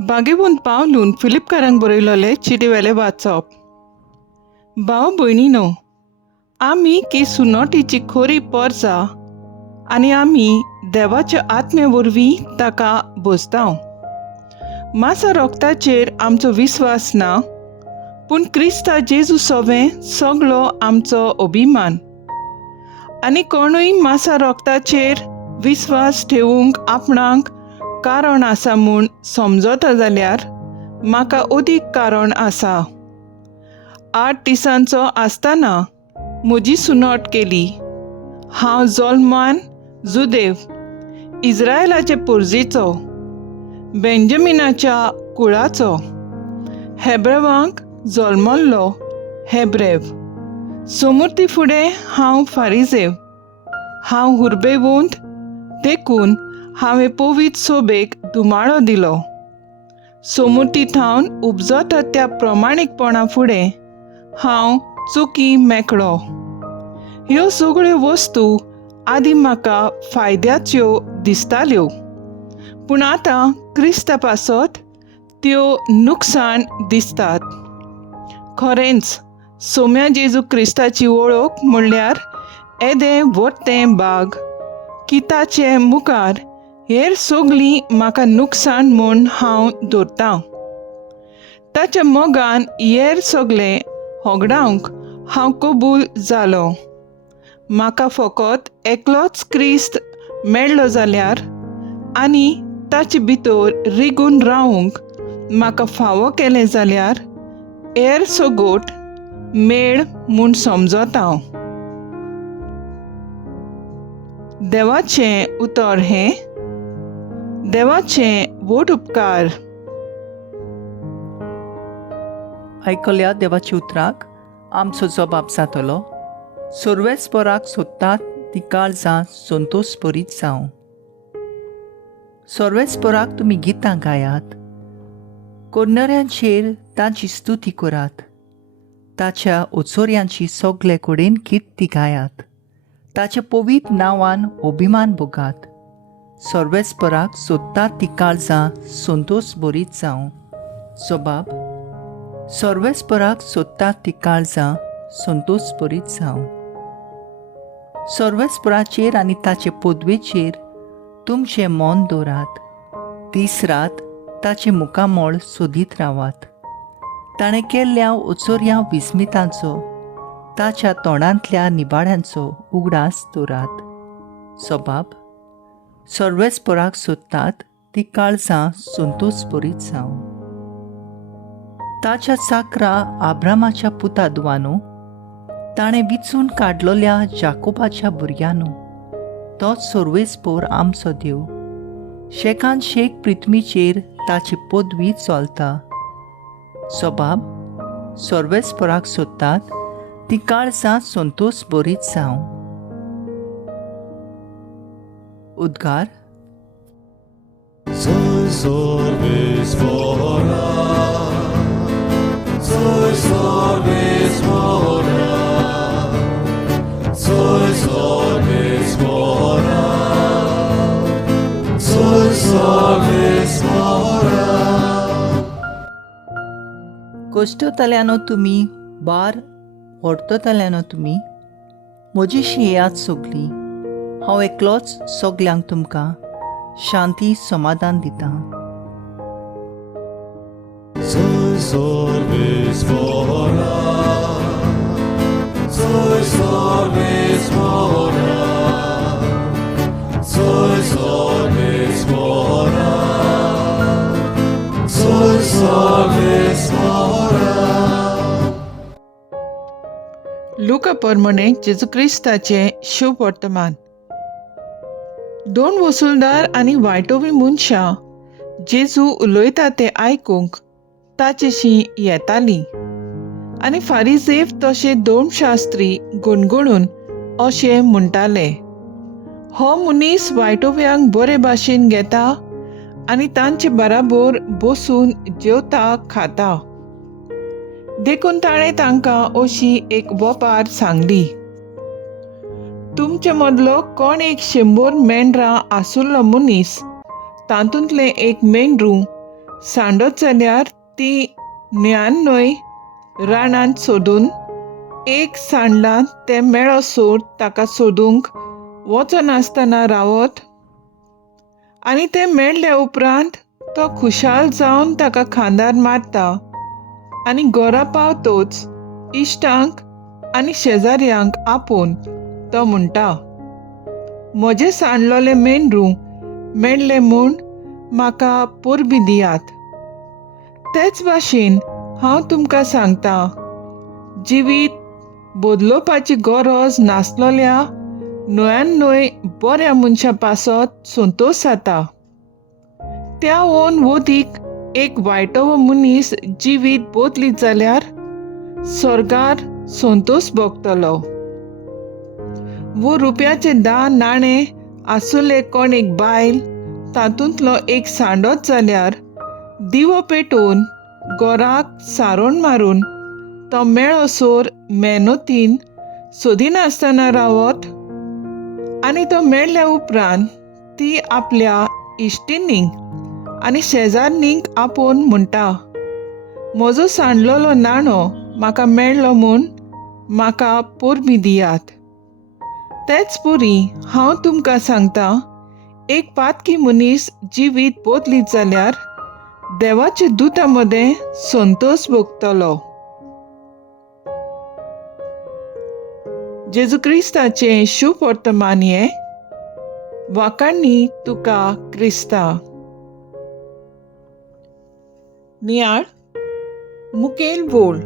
बागेवून पावलून फिलिपकारांक बरयलोले चिटेवेले वाचप. भाव भयणीनो, आमी की सुनोटीची खोरी पोरसां आनी आमी देवाच्या आत्म्या वरवीं ताका भोसतांव. मासा रोगताचेर आमचो विस्वास ना, पूण क्रिस्ता जेजू सोबें सगळो आमचो अभिमान. आनी कोणूय मासा रोगताचेर विस्वास ठेवूंक आपणाक कारण आसा म्हूण समजता जाल्यार म्हाका अदीक कारण आसा. 8 दिसांचो आसतना म्हजी सुनोट केली. हांव जल्मान जुदेव, इस्रायेलाचे पुर्जेचो, बेंजमिनाच्या कुळाचो, हेब्रेवांक जल्मल्लो हेब्रेव. समृद्धी फुडें हांव फारिजेव. हांव हुर्बेवंत देखून हांवें पवित्र सोबेक धुमाळो दिलो. समृद्धी थावन उपजता त्या प्रमाणीकपणा फुडें हांव चुकी मेकळो. ह्यो सगळ्यो वस्तू आदीं म्हाका फायद्याच्यो दिसताल्यो, पूण आतां क्रिस्ता पासत त्यो नुकसाण दिसतात. खरेंच सोम्या जेजू क्रिस्ताची वळख म्हणल्यार येदें व्हडटें बाग की ताचे मुखार हेर सगळीं म्हाका नुकसाण म्हूण हांव धरतां. ताच्या मोगान हेर सगळें होगडावंक हांव कबूल जालो. म्हाका फकत एकलोच क्रिस्त मेळ्ळो जाल्यार आनी ताचे भितर रिगून रावूंक म्हाका फावो केलें जाल्यार हेर सगोट मेळ म्हूण समजता हांव. देवाचें उतर हें देवाचें व्हड उपकार. आयकल्या देवाच्या उतराक आमचो जबाब जातलो. सर्वेस्पराक सोदतात ती काळजां संतोश बरीत जावं. सर्वेस्पराक तुमी गितां गायात, कोन्नऱ्यांचेर ताची स्तुती करात. ताच्या ओचोऱ्यांची सगळे कडेन कीर्ती गायात. ताच्या पवित्र नांवान अभिमान भोगात. सर्वेस्पराक सोदतात ती काळजां संतोश बरीत जावं. जबाब: सर्वेस्पराक सोदतात ती काळजां संतोश बरीत जावं. सर्वेस्पराचेर आनी ताचे पदवेचेर तुमचें मन दवरात. दीस रात ताचे मुखामळ सोदीत रावात. ताणें केल्ल्या ओचोऱ्या विस्मितांचो, ताच्या तोंडांतल्या निबाड्यांचो उगडास दवरात. जबाब: सर्वेस्पराक सोदतात ती काळजां संतोश बरीत जावं. ताच्या चाकरा आब्रामाच्या पुतादवानो, ताणें विचून काडलोल्या जाकोबाच्या भुरग्यानो, तोच सर्वेस्पर आमचो देव. शेकान शेक पृथ्वीचेर ताची पदवी चलता. जबाब: सर्वेस्पराक सोदतात ती काळजां संतोश बरीत जावं. उद्गार. Soy sorvespora, soy sorvespora, soy sorvespora, soy sorvespora. कश्टतल्यानो तुमी, बार व्हडतल्यानो तुमी, म्हजीशी येयात सगळीं. हांव एकलोच सगल्यांक तुमकां शांती समाधान दिता. Soy sorvespora, soy sorvespora, soy sorvespora, soy sorvespora. लुका परमणे जेजू क्रिस्ताचें शुभ वर्तमान. 2 वसूलदार आनी वायटोवी मनशां जेजू उलयता तें आयकूंक ताचेशी येतालीं. आनी फारिजेव तशे 2 शास्त्री गुणगुणून अशें म्हणटाले, हो मनीस वायटोव्यांक बरे भाशेन घेता आनी तांचे बराबर बसून जेवता खाता. देखून ताणें तांकां अशी एक वपार सांगली. तुमचे मदलो कोण एक 100 मेंढरां आसुल्लो मनीस तातूंतलें एक मेंढरूं सांडत जाल्यार ती न्यान न्हय रानांत सोदून एक सांडलां तें मेळो सोड ताका सोदूंक वचनासतना रावत आनी तें मेळ्ळे उपरांत तो खुशाल जावन ताका खांदार मारता आनी घरा पावतोच इश्टांक आनी शेजाऱ्यांक आपोवन तो म्हणटा, म्हजें सांडलोलें मेंढरूं मेळ्ळें म्हूण म्हाका परबीं दियात. तेच भाशेन हांव तुमकां सांगतां, जिवीत बदलोवपाची गरज नासलोल्या न्हयान न्हय बऱ्या मनशा पासत संतोश जाता. त्या ओन वोदीक एक वायटो मनीस जिवीत बदलीत जाल्यार स्वर्गार संतोश भोगतलो. वो रुपयाचे 10 नाणे आसुले कोण एक बायल तातूंतलो एक सांडत जाल्यार दिवो पेटोवन घराक सारोण मारून तो मेळो सोर मेहनतीन सोदिनासतना रावत आनी तो मेळ्ळ्या उपरांत ती आपल्या इश्टिणींक आनी शेजारणींक आपोवन म्हणटा, म्हजो सांडलोलो नाणो म्हाका मेळ्ळो म्हूण म्हाका परबीं दियात. तेच परी हांव तुमकां सांगतां, एक पातकी मनीस जिवीत बदलीत जाल्यार देवाच्या दुतां मदें संतोश भोगतलो. जेजू क्रिस्ताचें शुभ वर्तमान हें वाकाणणी तुका क्रिस्ता. नियाळ मुखेल बोल.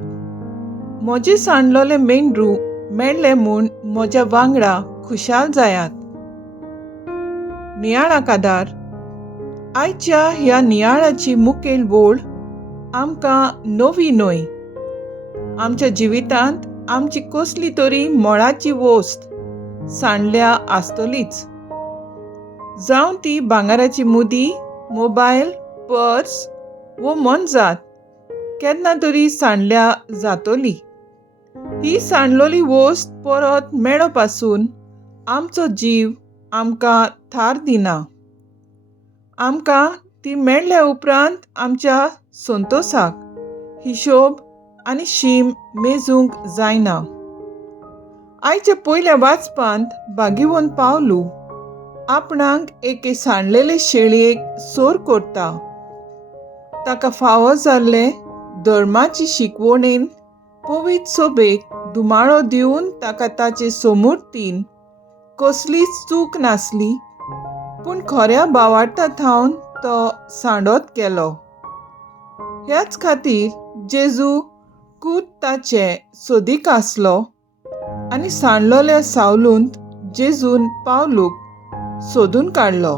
म्हजें सांडलोलें मेंढरूं मेळ्ळें म्हूण म्हज्या वांगडा खुशाल जायात. नियाळाक आदार. आयच्या ह्या नियाळाची मुखेल बोल आमकां नवी न्हय. आमच्या जिवितांत आमची कसली तरी मोळाची वस्त सांडल्या आसतलीच, जावं ती भांगाराची मुदी, मोबायल, पर्स वो मनजात केन्ना तरी सांडल्या जातली. ही सांडलोली वस्त परत मेळो पासून आमचो जीव आमकां थार दिना. आमकां ती मेळ्ळ्या उपरांत आमच्या संतोशाक हिशोब आनी शीम मेजूंक जायना. आयच्या पयल्या वाचपांत भागिवंत पावलू आपणाक एके सांडलेले शेळयेक सोर करता. ताका फावो जाल्ले धर्माची शिकवणेन पवित्र सोबेक धुमाळो दिवन ताका ताचे समृद्धीन कसलीच चूक नासली, पूण खऱ्या भावार्था थावन तो सांडत गेलो. ह्याच खातीर जेजू खूद ताचे सोदीक आसलो आनी सांडलोल्या सावलूंत जेजून पावलूक सोदून काडलो.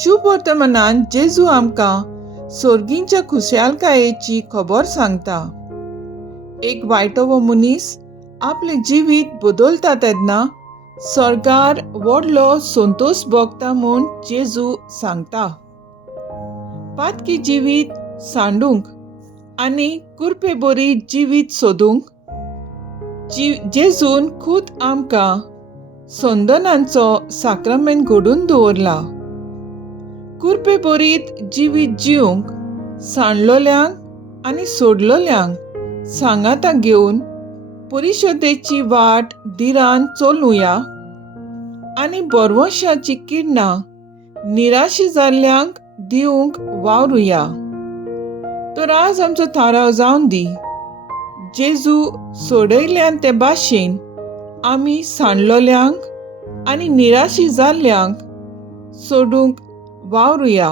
शुभ वर्तमानांत जेजू आमकां सोर्गींच्या खुशालकायेची खबर सांगता. एक वायटो मनीस आपलें जिवीत बदलता तेन्ना स्वर्गार व्हडलो संतोश भोगता म्हूण जेजू सांगता. पातकी जिवीत सांडूंक आनी कुरपे बरी जिवीत सोदूंक जेजून खूद आमकां संदनांचो साक्रामेंट घडून दवरला. कुरपे बरीत जिवीत जिवंक सांडलोल्यांक आनी सोडलोल्यांक सांगाता घेवन परिशदेची वाट धिरान चलुया आनी बरवशाची किडणां निराशी जाल्ल्यांक दिवंक वावरुया. तर आज आमचो थाराव जावन दी. जेजू सोडयल्यान ते भाशेन आमी सांडलोल्यांक आनी निराशी जाल्ल्यांक सोडूंक वावरुया.